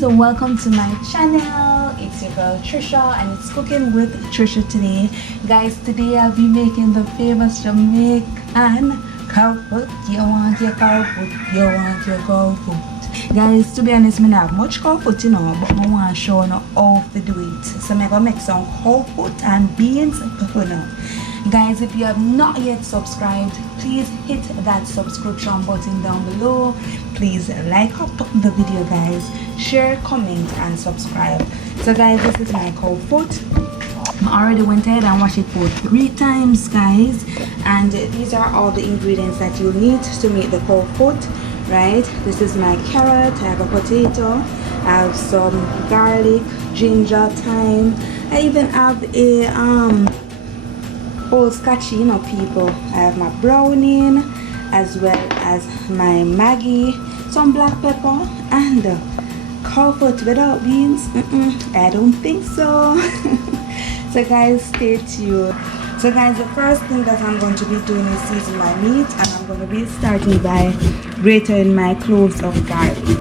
guys, welcome to my channel. It's your girl Trisha and it's Cooking with Trisha today. Guys, today I'll be making the famous Jamaican cow foot. You want your cow foot, you want your cow foot. Guys, to be honest, I don't have much cow foot, but I want to show you how to do it. So I'm going to make some cow foot and beans for now. Guys, if you have not yet subscribed, please hit that subscription button down below. Please like up the video, guys, share, comment and subscribe. So guys, this is my cow foot. I already went ahead and washed it for 3 times, guys, and these are all the ingredients that you need to make the cow foot. Right, this is my carrot, I have a potato, I have some garlic, ginger, thyme. I even have a old scotchy, people. I have my browning as well as my Maggi, some black pepper, and cow foot without beans. I don't think so. So guys, stay tuned. So guys, the first thing that I'm going to be doing is season my meat, and I'm going to be starting by grating my cloves of garlic.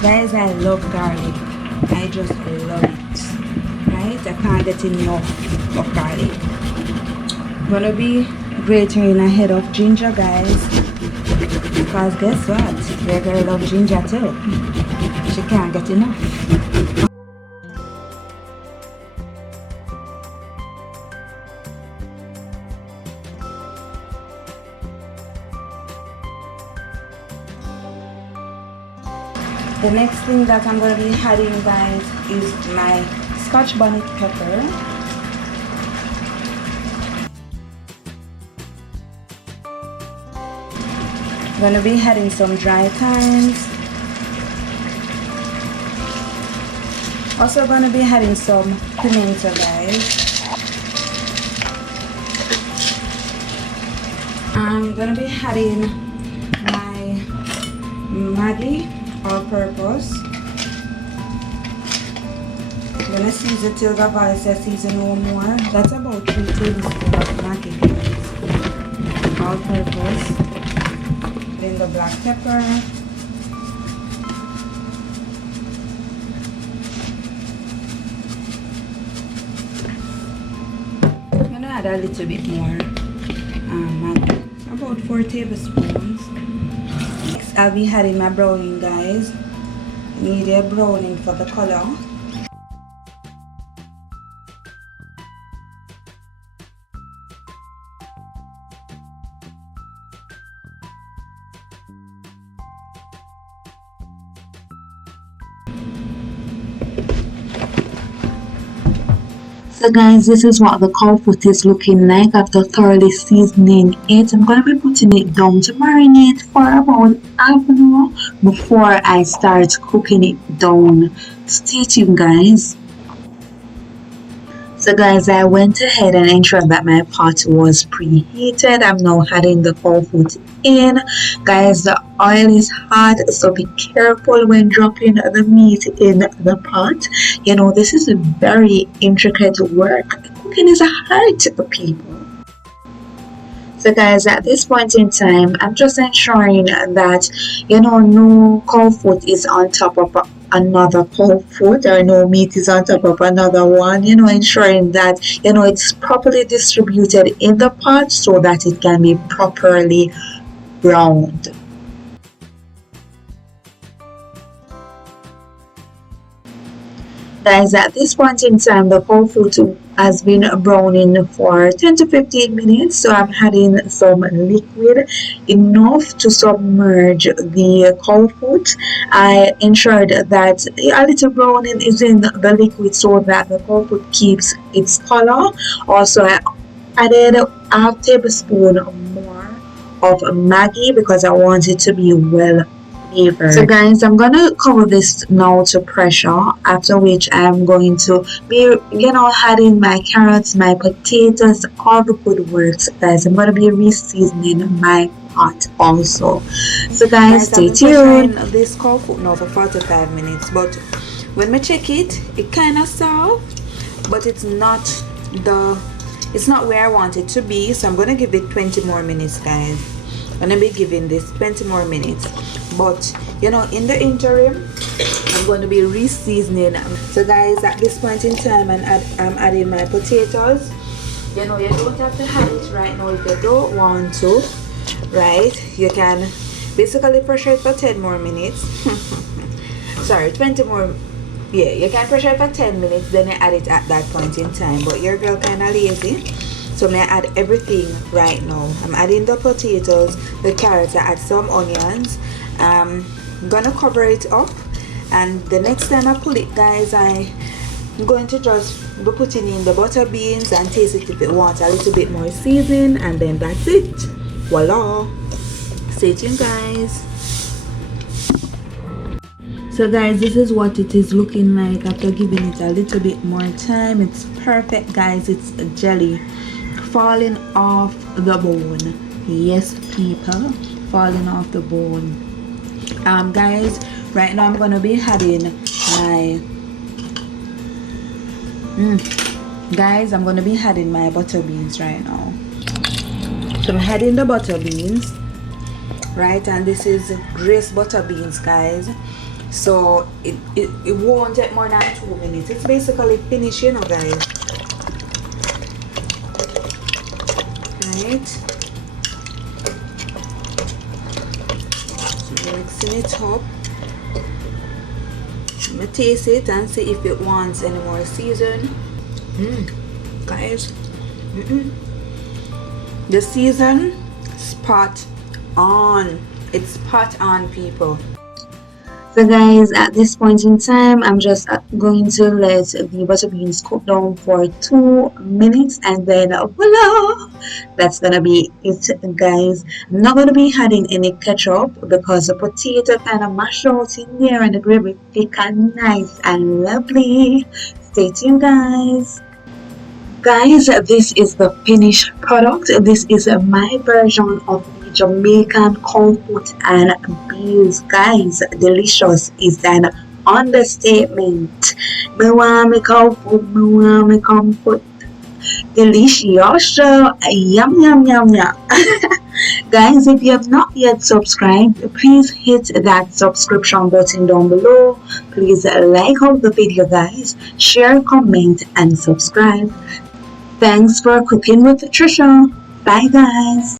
Guys, I love garlic. I just love it. Right? I can't get enough of garlic. I'm gonna be grating a head of ginger, guys. Because guess what? Your girl loves ginger too. She can't get enough. The next thing that I'm going to be adding, guys, is my Scotch bonnet pepper. I'm going to be adding some dry thymes. Also going to be adding some pimento, guys. I'm going to be adding my Maggi all-purpose. I'm gonna season till the valley says season no more. That's about 3 tablespoons of Maggi, all-purpose. Then the black pepper. I'm gonna add a little bit more Maggi, about 4 tablespoons. I'll be adding my browning, guys. Need a browning for the color. So guys, this is what the cow foot is looking like after thoroughly seasoning it. I'm going to be putting it down to marinate for about half an hour before I start cooking it down. Stay tuned, guys. So guys, I went ahead and ensured that my pot was preheated. I'm now adding the cow foot in. Guys, the oil is hot, so be careful when dropping the meat in the pot. This is a very intricate work. Cooking is a art, people. So guys, at this point in time, I'm just ensuring that no cow foot is on top of another cow foot, or no meat is on top of another one. Ensuring that it's properly distributed in the pot so that it can be properly browned. Guys, at this point in time, the cow foot has been browning for 10 to 15 minutes, so I'm adding some liquid enough to submerge the cow foot. I ensured that a little browning is in the liquid so that the cow foot keeps its color. Also, I added a half tablespoon more of Maggi because I want it to be well flavored. So guys, I'm gonna cover this now to pressure, after which I'm going to be adding my carrots, my potatoes, all the good works, guys. I'm gonna be re-seasoning my pot also. So guys, stay tuned. This cow foot now for 45 minutes, but when we check it, it kind of soft, but it's not it's not where I want it to be, so I'm gonna give it 20 more minutes, guys. I'm gonna be giving this 20 more minutes, but you know, in the interim I'm going to be re-seasoning. So guys, at this point in time I'm adding my potatoes. You know, you don't have to add it right now if you don't want to, right? You can basically pressure it for 10 more minutes. Sorry, 20 more. Yeah, you can pressure it for 10 minutes, then you add it at that point in time. But your girl kind of lazy, so I'm gonna add everything right now. I'm adding the potatoes, the carrots, I add some onions. I'm gonna cover it up, and the next time I pull it, guys, I'm going to just be putting in the butter beans and taste it if it wants a little bit more seasoning, and then that's it. Voila. Stay tuned, guys. So guys, this is what it is looking like after giving it a little bit more time. It's perfect, guys. It's a jelly falling off the bone. Yes, people, falling off the bone. Guys, right now I'm gonna be adding my guys, I'm gonna be adding my butter beans right now. So I'm adding the butter beans, right? And this is Grace butter beans, guys. So it won't take more than 2 minutes. It's basically finished, you know, guys. Right? So mixing it up. I'm gonna taste it and see if it wants any more season. Guys, the season spot on. It's spot on, people. So guys, at this point in time, I'm just going to let the butter beans cook down for 2 minutes, and then voila, that's gonna be it, guys. I'm not gonna be adding any ketchup because the potato kind of mashed out in there and the gravy thick and nice and lovely. Stay tuned, guys. Guys, this is the finished product. This is my version of the Jamaican Cow and beans. Guys, delicious is an understatement. Me want me cow food, me want me comfort. Delicious, yum yum yum yum. Guys, if you have not yet subscribed, please hit that subscription button down below. Please like out the video, guys, share, comment, and subscribe. Thanks for cooking with Trisha. Bye, guys.